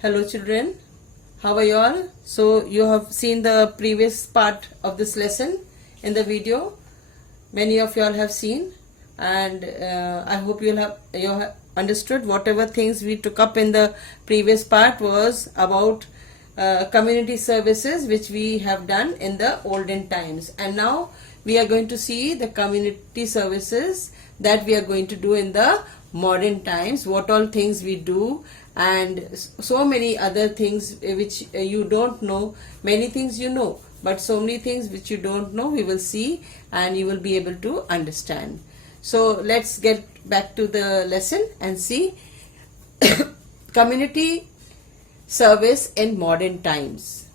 Hello children, how are you all? So you have seen the previous part of this lesson in the video. Many of you all have seen, and I hope you have understood whatever things we took up in the previous part was about community services which we have done in the olden times, and now we are going to see the community services that we are going to do in the modern times, what all things we do, and so many other things which you don't know. Many things you know, but so many things which you don't know we will see and you will be able to understand. So let's get back to the lesson and see community service in modern times.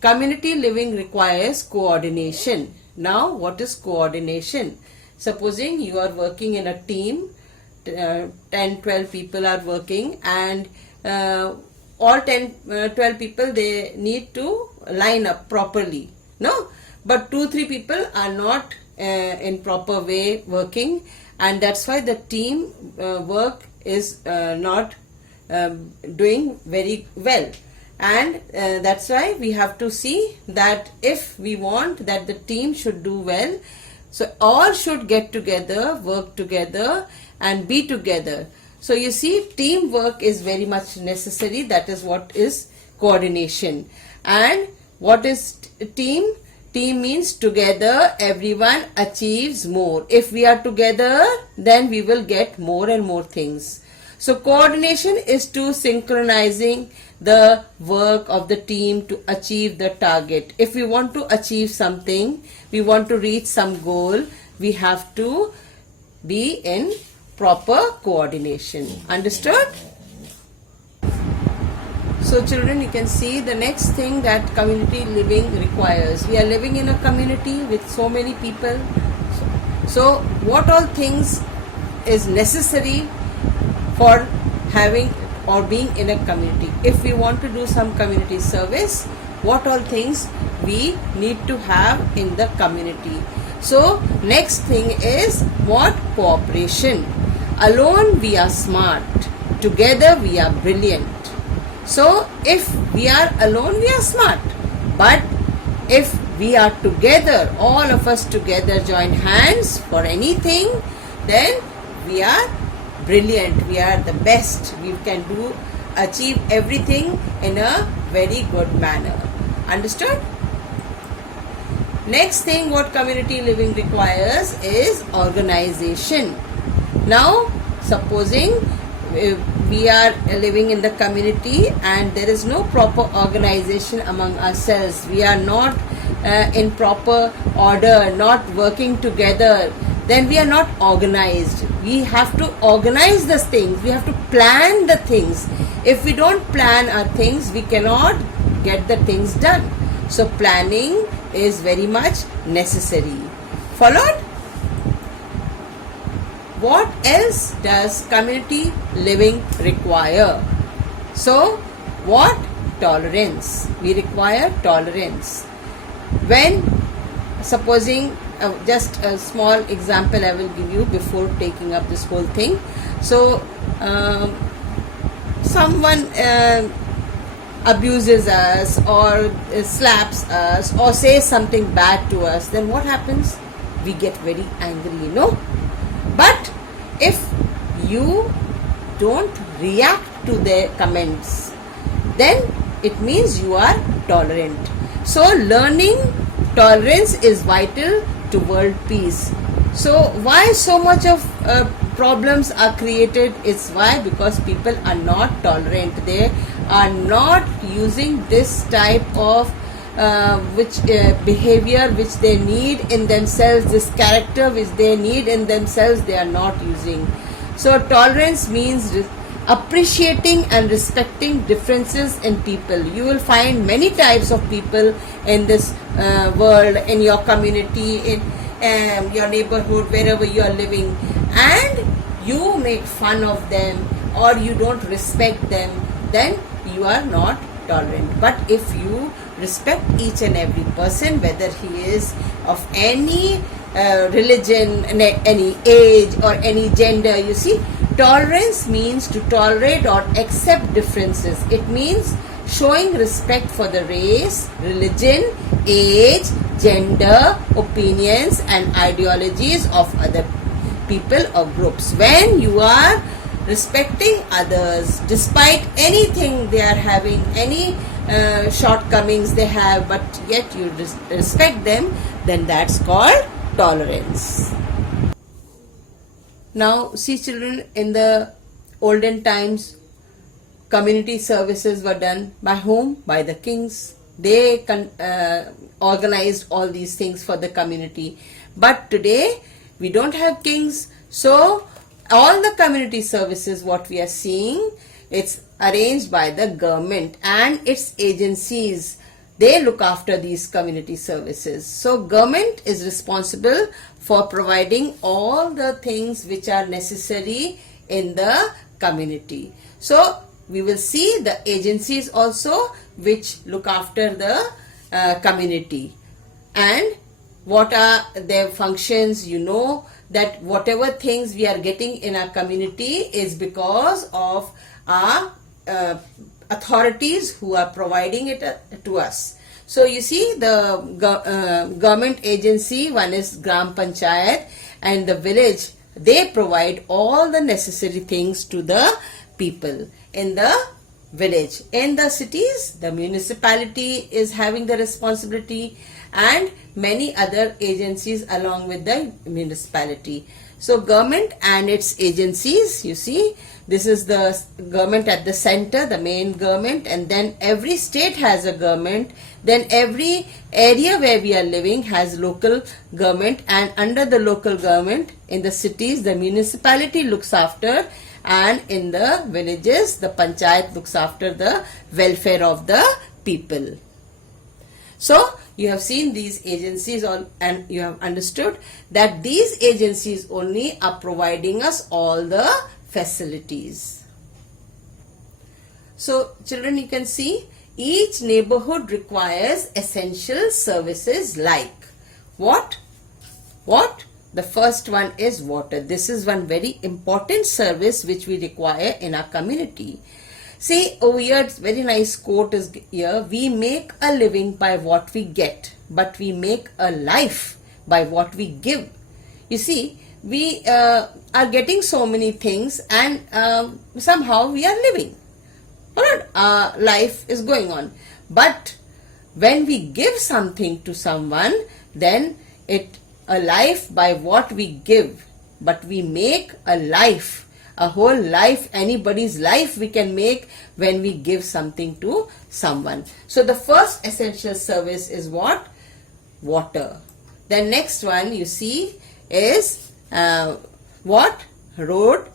Community living requires coordination. Now, what is coordination? Supposing you are working in a team, 10-12 people are working, and all 10-12 people, they need to line up properly, no? But 2-3 people are not in proper way working, and that's why the team work is not doing very well. And that's why we have to see that if we want that the team should do well, so all should get together, work together and be together. So you see, teamwork is very much necessary. That is what is coordination. And what is team? Team means together everyone achieves more. If we are together, then we will get more and more things. So coordination is to synchronizing the work of the team to achieve the target. If we want to achieve something, we want to reach some goal, we have to be in proper coordination. Understood? So children, you can see the next thing that community living requires. We are living in a community with so many people. So what all things is necessary for having or being in a community? If we want to do some community service, what all things we need to have in the community? So next thing is what? Cooperation. Alone we are smart, together we are brilliant. So if we are alone we are smart, but if we are together, all of us together join hands for anything, then we are brilliant, we are the best, we can achieve everything in a very good manner. Understood? Next thing what community living requires is organization. Now, supposing we are living in the community and there is no proper organization among ourselves, we are not in proper order, not working together, then we are not organized. We have to organize the things, we have to plan the things. If we don't plan our things, we cannot get the things done. So planning is very much necessary. Followed? What else does community living require? So, what? Tolerance. We require tolerance. When, supposing, just a small example I will give you before taking up this whole thing. So, someone abuses us or slaps us or says something bad to us, then what happens? We get very angry, no? But if you don't react to their comments, then it means you are tolerant. So learning tolerance is vital to world peace. So why so much of problems are created? It's why? Because people are not tolerant. They are not using this type of behavior which they need in themselves, this character which they need in themselves, they are not using. So tolerance means appreciating and respecting differences in people. You will find many types of people in this world, in your community, in your neighborhood, wherever you are living, and you make fun of them or you don't respect them, then you are not tolerant. But if you respect each and every person, whether he is of any religion, any age or any gender, you see, Tolerance means to tolerate or accept differences. It means showing respect for the race, religion, age, gender, opinions and ideologies of other people or groups. When you are respecting others despite anything they are having, any shortcomings they have, but yet you respect them, then that's called tolerance. Now see children, in the olden times community services were done by whom? By the kings. They organized all these things for the community. But today we don't have kings, so all the community services what we are seeing, it's arranged by the government and its agencies. They look after these community services. So government is responsible for providing all the things which are necessary in the community. So we will see the agencies also which look after the community, and what are their functions. You know that whatever things we are getting in our community is because of our authorities who are providing it to us. So you see the government agency, one is Gram Panchayat, and the village, they provide all the necessary things to the people in the village. In the cities, the municipality is having the responsibility and many other agencies along with the municipality. So government and its agencies, you see, this is the government at the center, the main government, and then every state has a government. Then every area where we are living has local government, and under the local government in the cities the municipality looks after, and in the villages the panchayat looks after the welfare of the people. So you have seen these agencies all, and you have understood that these agencies only are providing us all the facilities. So children, you can see each neighborhood requires essential services like what? The first one is water. This is one very important service which we require in our community. See over here, it's very nice quote is here. We make a living by what we get, but we make a life by what we give. You see, we are getting so many things, and somehow we are living. Our life is going on. But when we give something to someone, then it a life by what we give, but we make a life. A whole life, anybody's life we can make when we give something to someone. So the first essential service is what? Water. The next one you see is what? Road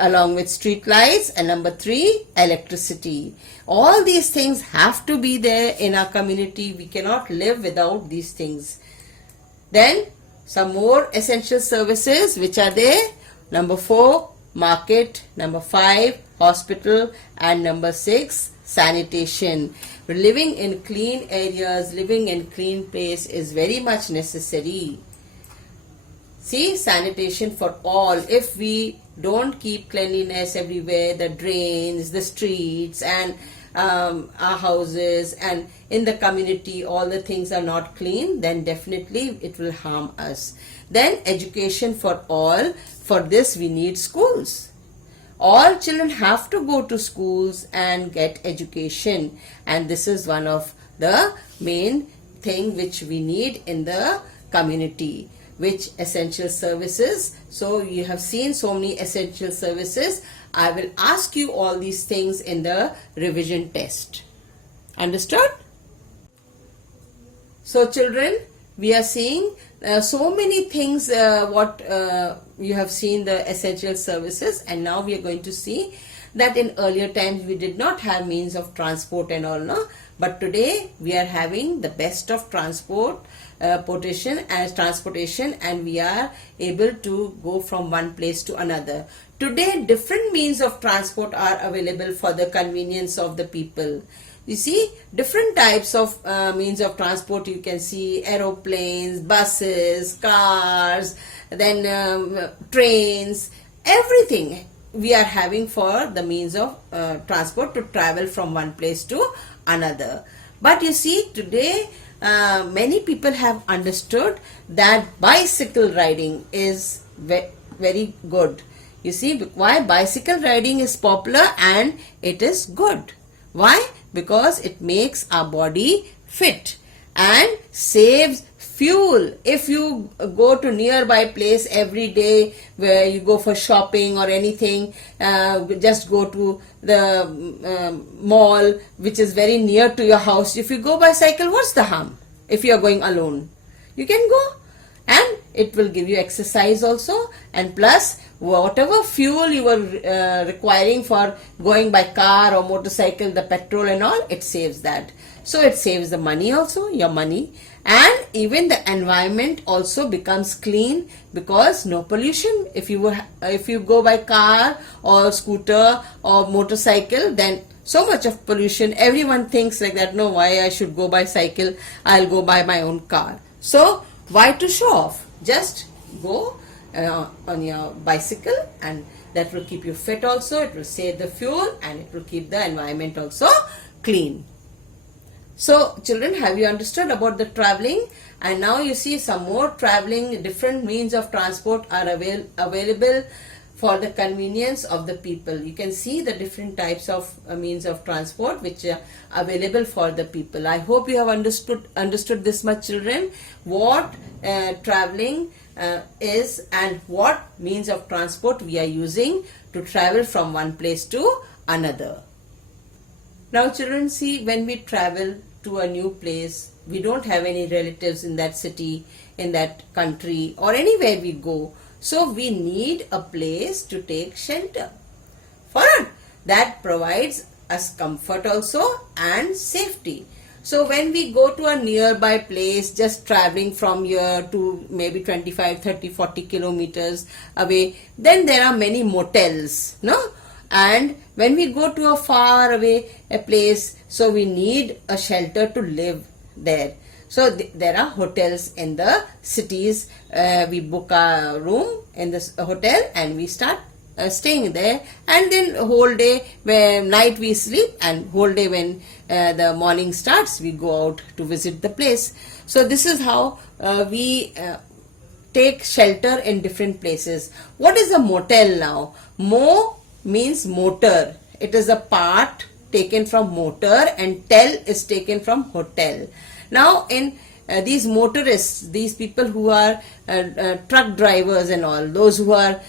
along with street lights, and number 3, electricity. All these things have to be there in our community. We cannot live without these things. Then some more essential services which are there. Number 4, market. Number 5, hospital. And number 6, sanitation. Living in clean areas, living in clean place is very much necessary. See, sanitation for all. If we don't keep cleanliness everywhere, the drains, the streets, and our houses, and in the community all the things are not clean, then definitely it will harm us. Then education for all. For this we need schools. All children have to go to schools and get education, and this is one of the main thing which we need in the community. Which essential services? So you have seen so many essential services. I will ask you all these things in the revision test. Understood? So children, we are seeing so many things what you have seen the essential services, and now we are going to see that in earlier times we did not have means of transport and all, no? But today we are having the best of transportation, and we are able to go from one place to another. Today different means of transport are available for the convenience of the people. You see, different types of means of transport. You can see aeroplanes, buses, cars, then trains, everything. we are having for the means of transport to travel from one place to another. But you see, today many people have understood that bicycle riding is very good. You see why bicycle riding is popular and it is good. Why? Because it makes our body fit and saves fuel. If you go to nearby place every day where you go for shopping or anything, just go to the mall which is very near to your house. If you go by cycle, what's the harm? If you are going alone, you can go, and it will give you exercise also, and plus whatever fuel you were requiring for going by car or motorcycle, the petrol and all, it saves that. So it saves the money also, your money, and even the environment also becomes clean because no pollution. If you go by car or scooter or motorcycle, then so much of pollution. Everyone thinks like that, no, why I should go by cycle, I'll go by my own car. So why to show off? Just go on your bicycle, and that will keep you fit also, it will save the fuel, and it will keep the environment also clean. So children, have you understood about the traveling? And now you see some more traveling, different means of transport are available for the convenience of the people. You can see the different types of means of transport which are available for the people. I hope you have understood this much, children, what traveling is and what means of transport we are using to travel from one place to another. Now children, see, when we travel to a new place, we don't have any relatives in that city, in that country, or anywhere we go. So we need a place to take shelter. Fine. That provides us comfort also and safety. So when we go to a nearby place, just traveling from here to maybe 25, 30, 40 kilometers away, then there are many motels, no? And when we go to a far away place, so we need a shelter to live there. So there are hotels in the cities. We book a room in this hotel and we start staying there, and then whole day, when night we sleep, and whole day when the morning starts, we go out to visit the place. So this is how we take shelter in different places. What is a motel now? Mo means motor. It is a part taken from motor, and tel is taken from hotel. Now in these motorists, these people who are truck drivers and all, those who are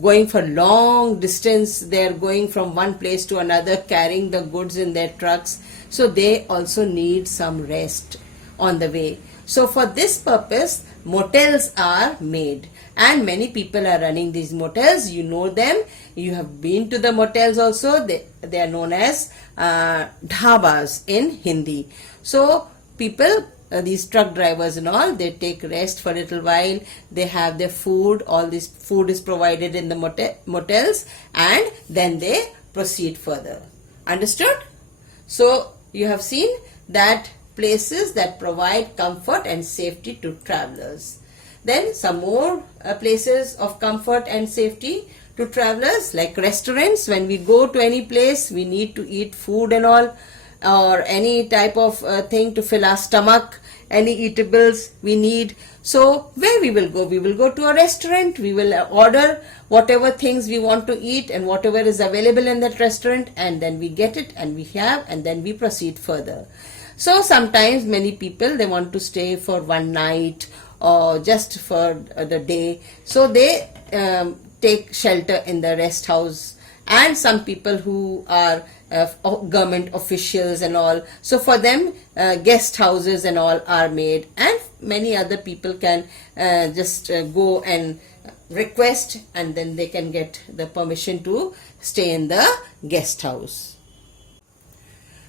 going for long distance, they are going from one place to another, carrying the goods in their trucks. So they also need some rest on the way. So for this purpose, motels are made, and many people are running these motels. You know them. You have been to the motels also. They are known as dhabas in Hindi. So people, these truck drivers and all, they take rest for a little while. They have their food. All this food is provided in the motels, and then they proceed further. Understood? So you have seen that places that provide comfort and safety to travelers. Then some more places of comfort and safety to travelers, like restaurants. When we go to any place, we need to eat food and all, or any type of thing to fill our stomach, any eatables we need. So where we will go? We will go to a restaurant. We will order whatever things we want to eat and whatever is available in that restaurant, and then we get it and we have, and then we proceed further. So sometimes many people, they want to stay for one night or just for the day. So they take shelter in the rest house. And some people who are government officials and all, so for them guest houses and all are made, and many other people can just go and request, and then they can get the permission to stay in the guest house.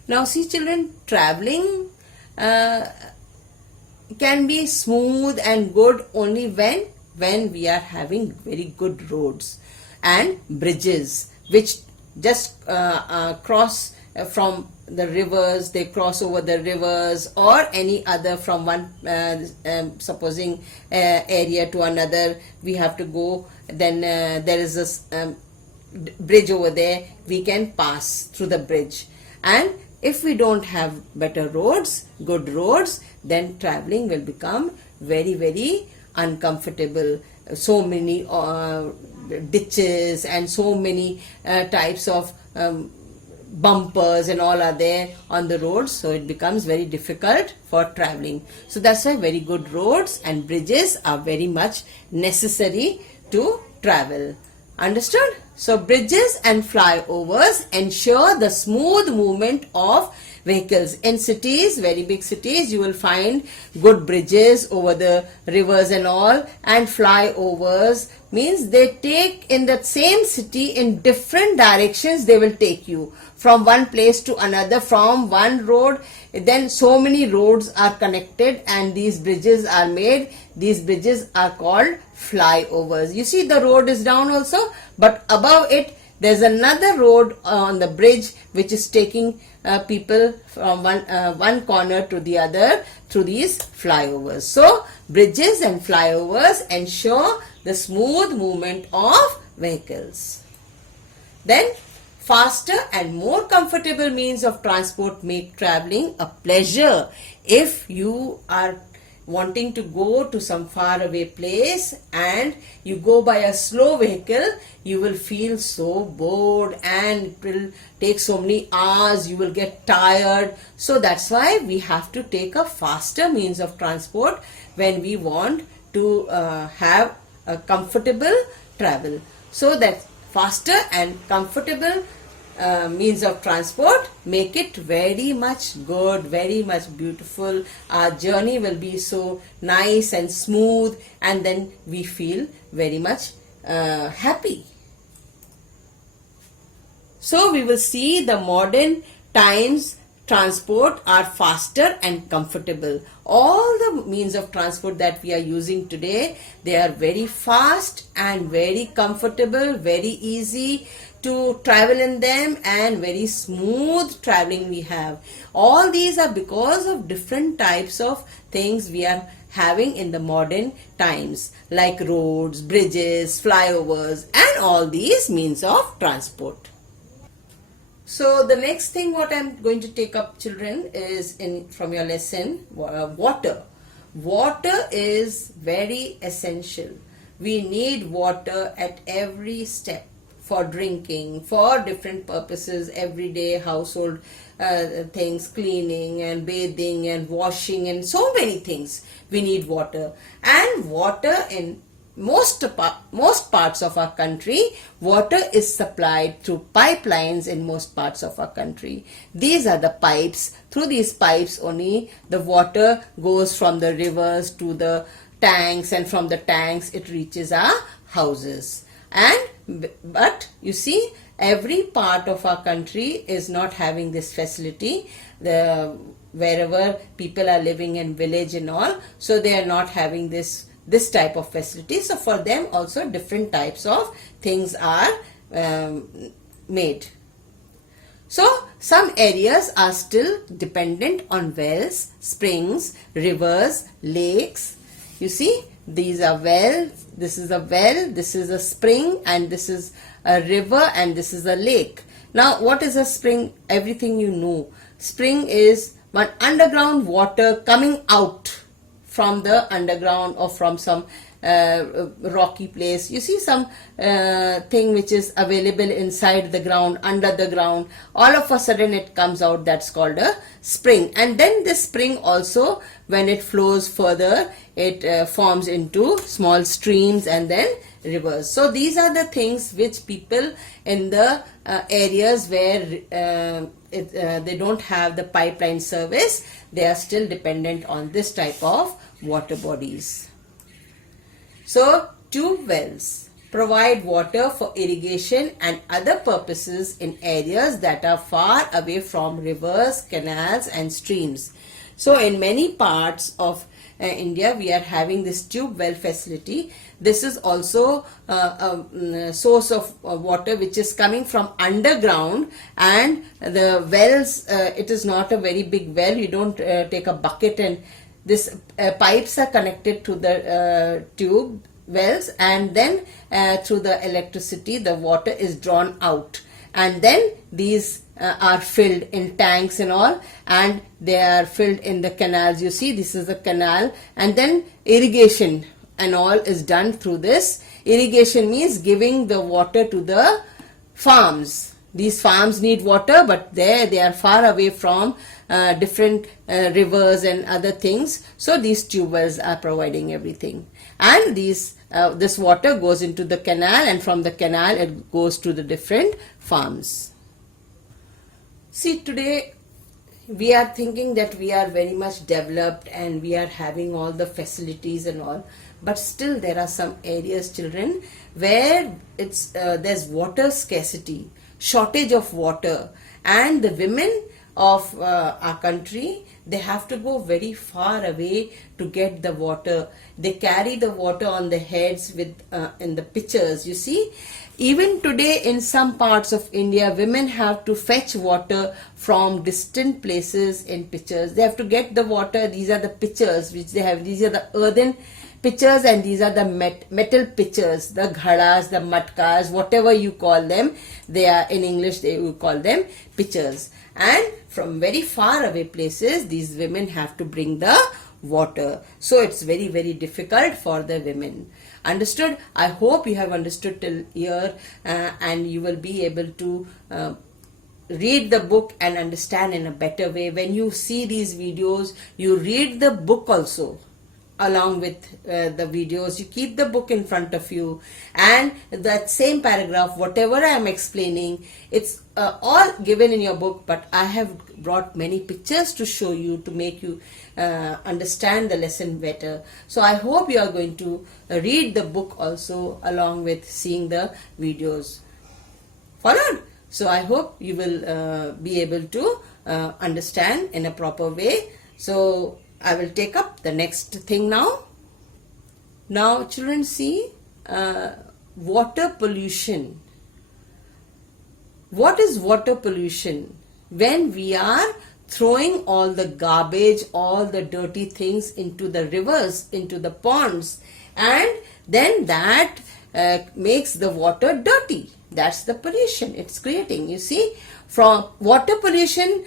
Now see children, traveling can be smooth and good only when we are having very good roads and bridges which just cross from the rivers. They cross over the rivers or any other from one supposing area to another. We have to go, then there is a bridge over there, we can pass through the bridge. And if we don't have better roads, good roads, then traveling will become very, very uncomfortable. So many ditches and so many types of bumpers and all are there on the roads, so it becomes very difficult for traveling. So that's why very good roads and bridges are very much necessary to travel. Understood? So bridges and flyovers ensure the smooth movement of vehicles. In cities, very big cities, you will find good bridges over the rivers and all, and flyovers means they take in the same city in different directions. They will take you from one place to another, from one road. Then so many roads are connected and these bridges are made. These bridges are called flyovers. You see the road is down also, but above it there's another road on the bridge which is taking people from one corner to the other through these flyovers. So bridges and flyovers ensure the smooth movement of vehicles. Then faster and more comfortable means of transport make traveling a pleasure. If you are wanting to go to some far away place and you go by a slow vehicle, you will feel so bored and it will take so many hours, you will get tired. So that's why we have to take a faster means of transport when we want to have a comfortable travel. So that faster and comfortable means of transport make it very much good, very much beautiful. Our journey will be so nice and smooth, and then we feel very much happy. So we will see the modern times transport are faster and comfortable. All the means of transport that we are using today, they are very fast and very comfortable, very easy to travel in them, and very smooth traveling we have. All these are because of different types of things we are having in the modern times, like roads, bridges, flyovers, and all these means of transport. So the next thing what I'm going to take up, children, is from your lesson, water. Water is very essential. We need water at every step, for drinking, for different purposes, everyday household things, cleaning and bathing and washing and so many things. We need water. And water in most parts of our country, water is supplied through pipelines in most parts of our country. These are the pipes. Through these pipes only the water goes from the rivers to the tanks, and from the tanks it reaches our houses. But you see, every part of our country is not having this facility. Wherever people are living in village and all, so they are not having this type of facility. So for them also different types of things are made. So some areas are still dependent on wells, springs, rivers, lakes. You see, these are wells, this is a well, this is a spring, and this is a river, and this is a lake. Now what is a spring? Everything you know. Spring is one underground water coming out from the underground or from some rocky place. You see some thing which is available inside the ground, under the ground, all of a sudden it comes out. That's called a spring. And then this spring also, when it flows further, it forms into small streams and then rivers. So these are the things which people in the areas where they don't have the pipeline service, they are still dependent on this type of water bodies. So tube wells provide water for irrigation and other purposes in areas that are far away from rivers, canals and streams. So in many parts of India, we are having this tube well facility. This is also a source of water which is coming from underground, and the wells, it is not a very big well. You don't take a bucket, and this pipes are connected to the tube wells, and then through the electricity the water is drawn out, and then these are filled in tanks and all, and they are filled in the canals. You see, this is the canal, and then irrigation and all is done through this. Irrigation means giving the water to the farms. These farms need water, but they are far away from different rivers and other things. So these tube wells are providing everything, and this water goes into the canal, and from the canal it goes to the different farms. See, today we are thinking that we are very much developed and we are having all the facilities and all, but still there are some areas, children, where there's water scarcity, shortage of water, and the women of our country, they have to go very far away to get the water. They carry the water on their heads with in the pitchers. You see, even today in some parts of India, women have to fetch water from distant places in pitchers. They have to get the water. These are the pitchers which they have. These are the earthen pitchers, and these are the metal pitchers, the ghadas, the matkas, whatever you call them. They are, in English they will call them pitchers. And from very far away places, these women have to bring the water. So it's very, very difficult for the women. Understood? I hope you have understood till here, and you will be able to read the book and understand in a better way. When you see these videos, you read the book also along with the videos. You keep the book in front of you, and that same paragraph, whatever I am explaining, it's all given in your book, but I have brought many pictures to show you, to make you understand the lesson better. So I hope you are going to read the book also along with seeing the videos. Followed? So I hope you will be able to understand in a proper way. So I will take up the next thing now. Now children, see, water pollution. What is water pollution? When we are throwing all the garbage, all the dirty things into the rivers, into the ponds, and then that makes the water dirty. That's the pollution it's creating. You see, from water pollution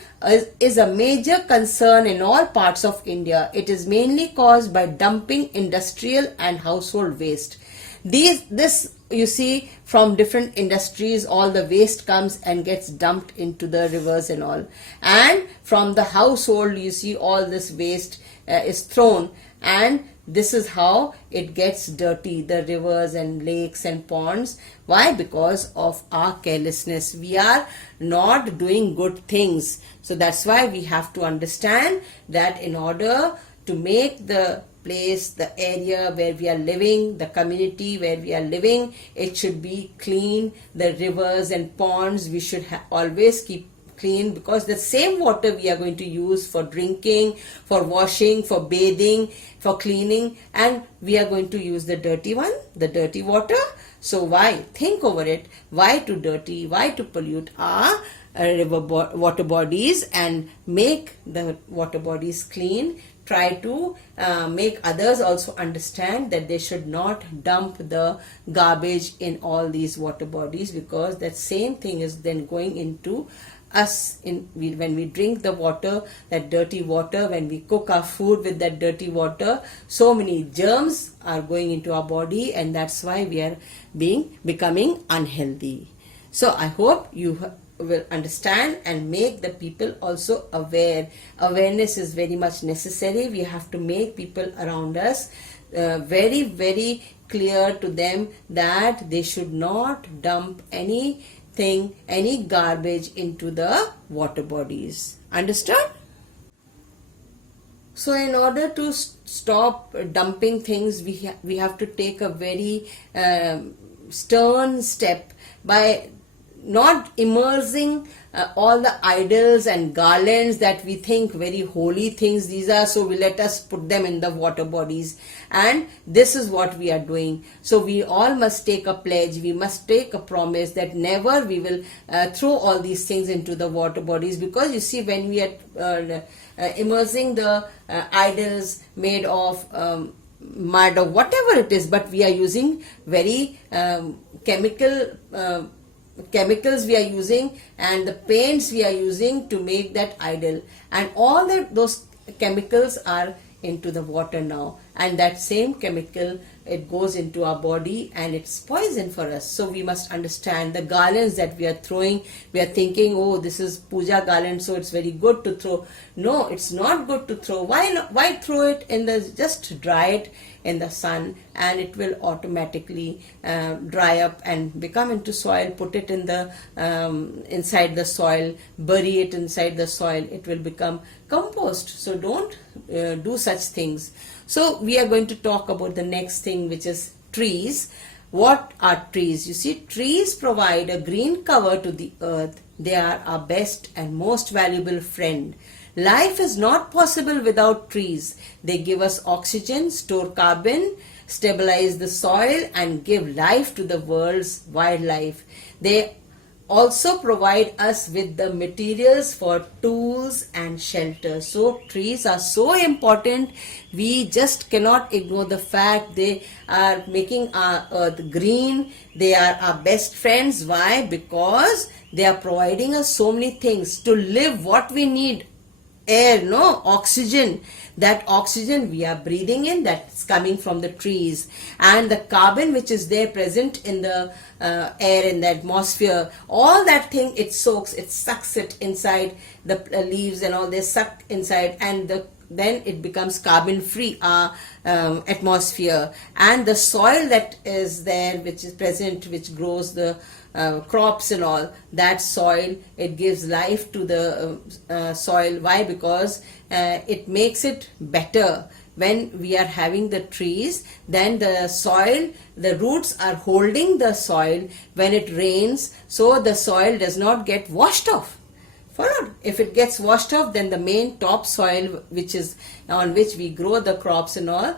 is a major concern in all parts of India. It is mainly caused by dumping industrial and household waste. This you see, from different industries, all the waste comes and gets dumped into the rivers and all. And from the household, you see, all this waste is thrown, and this is how it gets dirty, the rivers and lakes and ponds. Why? Because of our carelessness. We are not doing good things. So that's why we have to understand that in order to make the place, the area where we are living, the community where we are living, it should be clean. The rivers and ponds, we should always keep clean, because the same water we are going to use for drinking, for washing, for bathing, for cleaning, and we are going to use the dirty one, the dirty water. So why? Think over it. Why to dirty? Why to pollute our water bodies, and make the water bodies clean? Try to make others also understand that they should not dump the garbage in all these water bodies, because that same thing is then going into us when we drink the water, that dirty water, when we cook our food with that dirty water, so many germs are going into our body, and that's why we are becoming unhealthy. So I hope you will understand and make the people also aware. Awareness is very much necessary. We have to make people around us very, very clear to them that they should not dump any garbage into the water bodies. Understood? So in order to stop dumping things, we have to take a very stern step by not immersing all the idols and garlands that we think very holy things these are, so we let us put them in the water bodies, and this is what we are doing. So we all must take a pledge, we must take a promise that never we will throw all these things into the water bodies, because you see, when we are immersing the idols made of mud or whatever it is, but we are using very chemicals we are using, and the paints we are using to make that idol, and all those chemicals are into the water now, and that same chemical, it goes into our body and it's poison for us. So we must understand the garlands that we are throwing. We are thinking, oh, this is puja garland, so it's very good to throw. No, it's not good to throw. Why throw it in the, just dry it in the sun, and it will automatically dry up and become into soil. Put it in the inside the soil, bury it inside the soil, it will become compost. So don't do such things. So we are going to talk about the next thing, which is trees. What are trees? You see, trees provide a green cover to the earth. They are our best and most valuable friend. Life is not possible without trees. They give us oxygen, store carbon, stabilize the soil, and give life to the world's wildlife. They also provide us with the materials for tools and shelter. So trees are so important. We just cannot ignore the fact they are making our earth green. They are our best friends. Why? Because they are providing us so many things to live. What we need: air, no, oxygen. That oxygen we are breathing in, that's coming from the trees, and the carbon which is there present in the air, in the atmosphere, all that thing, it soaks, it sucks it inside the leaves and all, they suck inside, and then it becomes carbon free atmosphere. And the soil that is there, which is present, which grows the crops and all, that soil, it gives life to the soil. Why? Because it makes it better. When we are having the trees, then the soil, the roots are holding the soil when it rains, so the soil does not get washed off. Followed? If it gets washed off, then the main top soil, which is on which we grow the crops and all,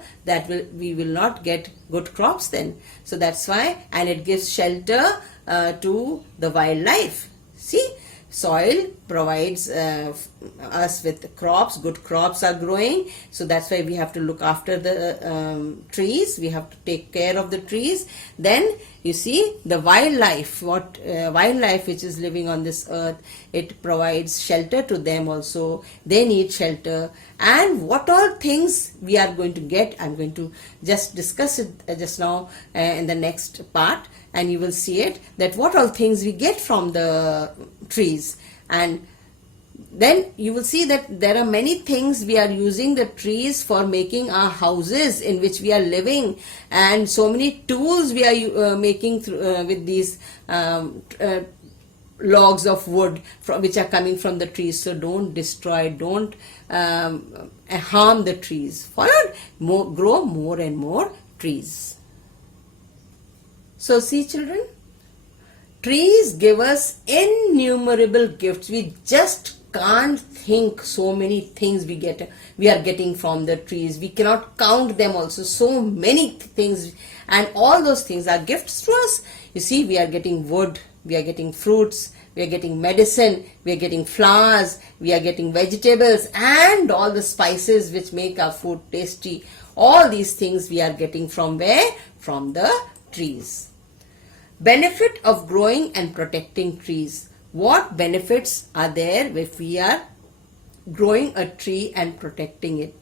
we will not get good crops then. So that's why, and it gives shelter to the wildlife. See, soil provides us with crops. Good crops are growing, so that's why we have to look after the trees. We have to take care of the trees. Then you see the wildlife, wildlife which is living on this earth, it provides shelter to them also. They need shelter. And what all things we are going to get, I'm going to just discuss it just now in the next part, and you will see it, that what all things we get from the trees. And then you will see that there are many things we are using the trees for making our houses in which we are living, and so many tools we are making with these logs of wood which are coming from the trees. So don't destroy, don't harm the trees. Followed? Grow more and more trees. So see, children, trees give us innumerable gifts. We just can't think so many things we are getting from the trees. We cannot count them also. So many things, and all those things are gifts to us. You see, we are getting wood, we are getting fruits, we are getting medicine, we are getting flowers, we are getting vegetables, and all the spices which make our food tasty. All these things we are getting from where? From the trees. Benefit of growing and protecting trees. What benefits are there if we are growing a tree and protecting it?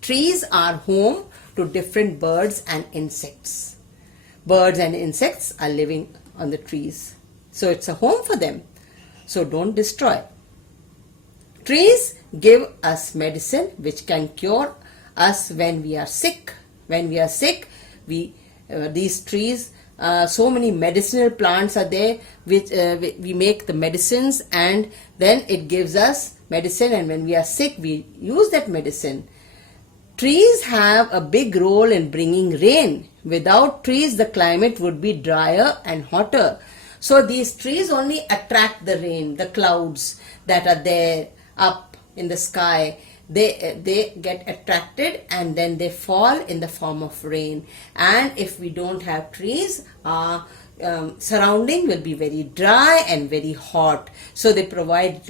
Trees are home to different birds and insects. Birds and insects are living on the trees, so it's a home for them. So don't destroy. Trees give us medicine which can cure us when we are sick. When we are sick, these trees, so many medicinal plants are there which we make the medicines, and then it gives us medicine, and when we are sick we use that medicine. Trees have a big role in bringing rain. Without trees the climate would be drier and hotter. So these trees only attract the rain, the clouds that are there up in the sky. They get attracted and then they fall in the form of rain. And if we don't have trees, our surrounding will be very dry and very hot. So they provide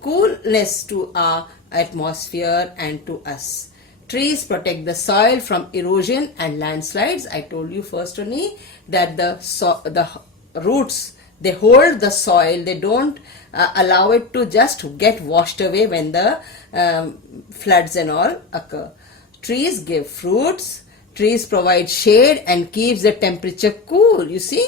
coolness to our atmosphere and to us. Trees protect the soil from erosion and landslides. I told you first only that the roots, they hold the soil. They don't allow it to just get washed away when the floods and all occur. Trees give fruits. Trees provide shade and keeps the temperature cool. You see,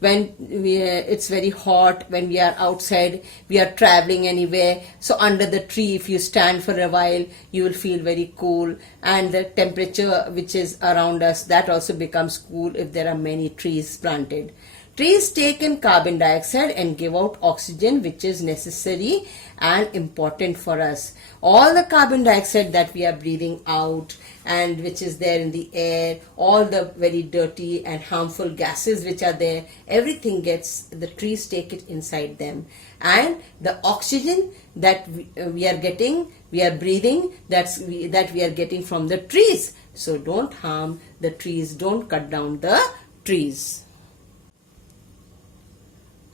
when it's very hot, when we are outside, we are traveling anywhere, so under the tree, if you stand for a while, you will feel very cool, and the temperature which is around us, that also becomes cool if there are many trees planted. Trees take in carbon dioxide and give out oxygen, which is necessary and important for us. All the carbon dioxide that we are breathing out and which is there in the air, all the very dirty and harmful gases which are there, everything the trees take it inside them. And the oxygen that we are getting, we are breathing, that we are getting from the trees. So don't harm the trees, don't cut down the trees.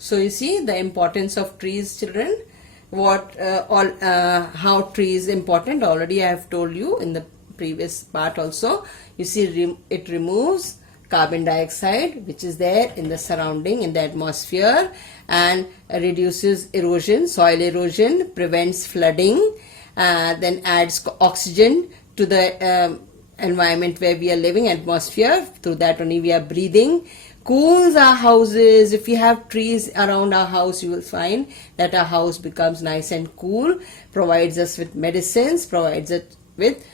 So you see the importance of trees, children. How trees important, already I have told you in the previous part also. You see, it removes carbon dioxide which is there in the surrounding, in the atmosphere, and reduces erosion, soil erosion, prevents flooding, then adds oxygen to the environment where we are living, atmosphere. Through that only we are breathing. Cools our houses. If we have trees around our house, you will find that our house becomes nice and cool, provides us with medicines, provides us with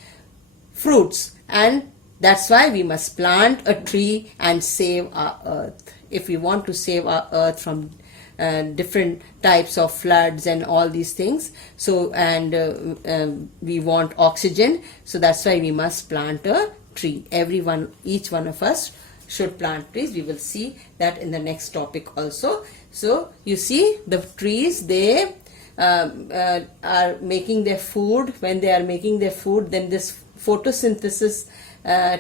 fruits. And that's why we must plant a tree and save our earth. If we want to save our earth from different types of floods and all these things, so we want oxygen, so that's why we must plant a tree. Each one of us should plant trees. We will see that in the next topic also. So you see, the trees, they are making their food. When they are making their food, then this photosynthesis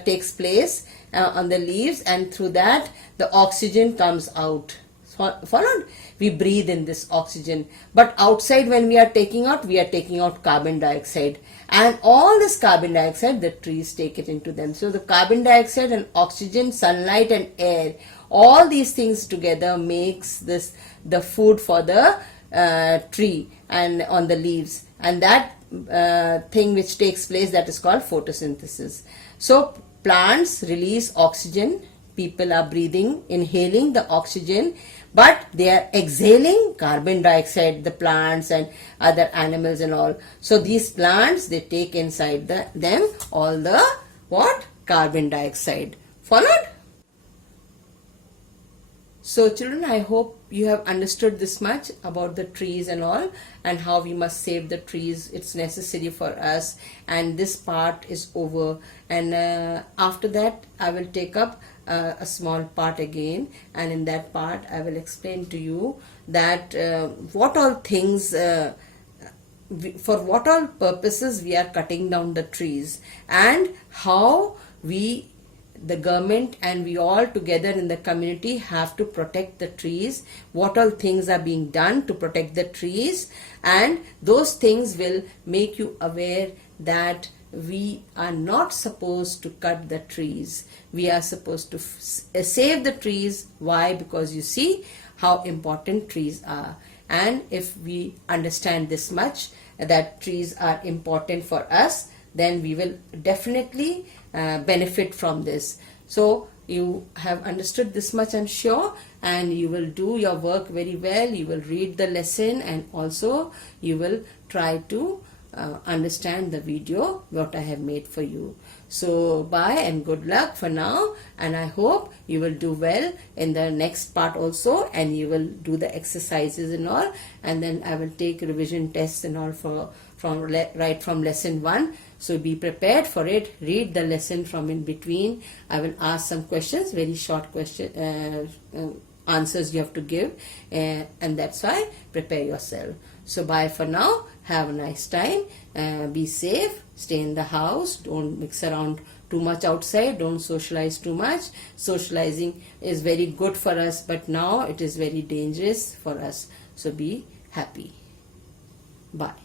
takes place on the leaves, and through that the oxygen comes out. Followed? We breathe in this oxygen, but outside when we are taking out carbon dioxide, and all this carbon dioxide the trees take it into them. So the carbon dioxide and oxygen, sunlight and air, all these things together makes the food for the tree and on the leaves, and that thing which takes place, that is called photosynthesis. So plants release oxygen. People are breathing, inhaling the oxygen, but they are exhaling carbon dioxide, the plants and other animals and all. So these plants, they take inside them all the carbon dioxide. Followed? So children, I hope you have understood this much about the trees and all, and how we must save the trees. It's necessary for us, and this part is over, and after that I will take up a small part again, and in that part I will explain to you that what all things, for what all purposes we are cutting down the trees, and how the government and we all together in the community have to protect the trees, what all things are being done to protect the trees, and those things will make you aware that we are not supposed to cut the trees. We are supposed to save the trees. Why? Because you see how important trees are. And if we understand this much, that trees are important for us, then we will definitely benefit from this. So you have understood this much, I'm sure, and you will do your work very well. You will read the lesson, and also you will try to understand the video what I have made for you. So bye and good luck for now, and I hope you will do well in the next part also, and you will do the exercises and all, and then I will take revision tests and all right from lesson 1. So be prepared for it. Read the lesson from in between. I will ask some questions, very short answers you have to give, and that's why prepare yourself. So bye for now. Have a nice time. Be safe. Stay in the house. Don't mix around too much outside. Don't socialize too much. Socializing is very good for us, but now it is very dangerous for us. So be happy. Bye.